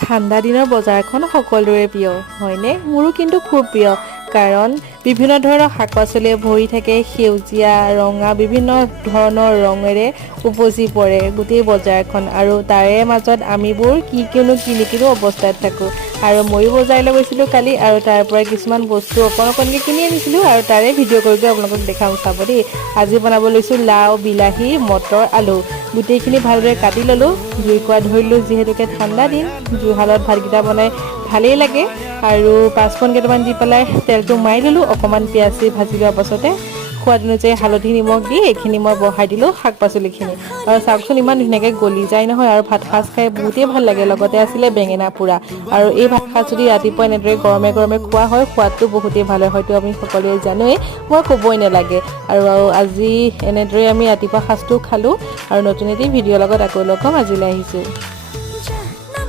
ঠাণ্ডা দিনৰ বজাৰখন সকলোৰে প্ৰিয় হয়নে মোৰো কিন্তু খুব প্ৰিয় কাৰণ বিভিন্ন ধৰণৰ শাক-পাচলিয়ে ভৰি থাকে সেউজীয়া ৰঙা বিভিন্ন ধৰণৰ ৰঙেৰে উপজি পৰে গোটেই বজাৰখন আৰু তাৰে মাজত আমিবোৰ কিনো অৱস্থাত থাকো আৰু ময়ো বজাৰলৈ গৈছিলোঁ কালি আৰু তাৰ পৰা কিছুমান বস্তু অকণকে কিনি আনিছিলোঁ আৰু তাৰে ভিডিঅ' কৰি আপোনালোকক দেখাম চাব দেই আজি বনাব লৈছোঁ লাও বিলাহী মটৰ আলু গোটেইখিনি ভালদৰে কাটি ল'লোঁ জুই কোৱা ধৰিলোঁ যিহেতুকে ঠাণ্ডা দিন জুহালত ভাতকেইটা বনাই ভালেই লাগে আৰু পাঁচফোৰণ কেইটামান দি পেলাই তেলটো মাৰি দিলোঁ অকণমান পিঁয়াজ দি ভাজি লোৱাৰ পাছতে সোৱাদ অনুযায়ী হালধি নিমখ দি এইখিনি মই বহাই দিলোঁ শাক পাচলিখিনি আৰু চাওকচোন ইমান ধুনীয়াকৈ গলি যায় নহয় আৰু ভাত সাজ খাই বহুতেই ভাল লাগে লগতে আছিলে বেঙেনা পোৰা আৰু এই ভাত সাজ যদি ৰাতিপুৱা এনেদৰে গৰমে গৰমে খোৱা হয় সোৱাদটো বহুতেই ভাল হয় হয়তো আমি সকলোৱে জানোৱেই মই ক'বই নালাগে আৰু আজি এনেদৰে আমি ৰাতিপুৱা সাজটো খালোঁ আৰু নতুন এটি ভিডিঅ'ৰ লগত আকৌ লগ হ'ম আজিলৈ আহিছোঁ।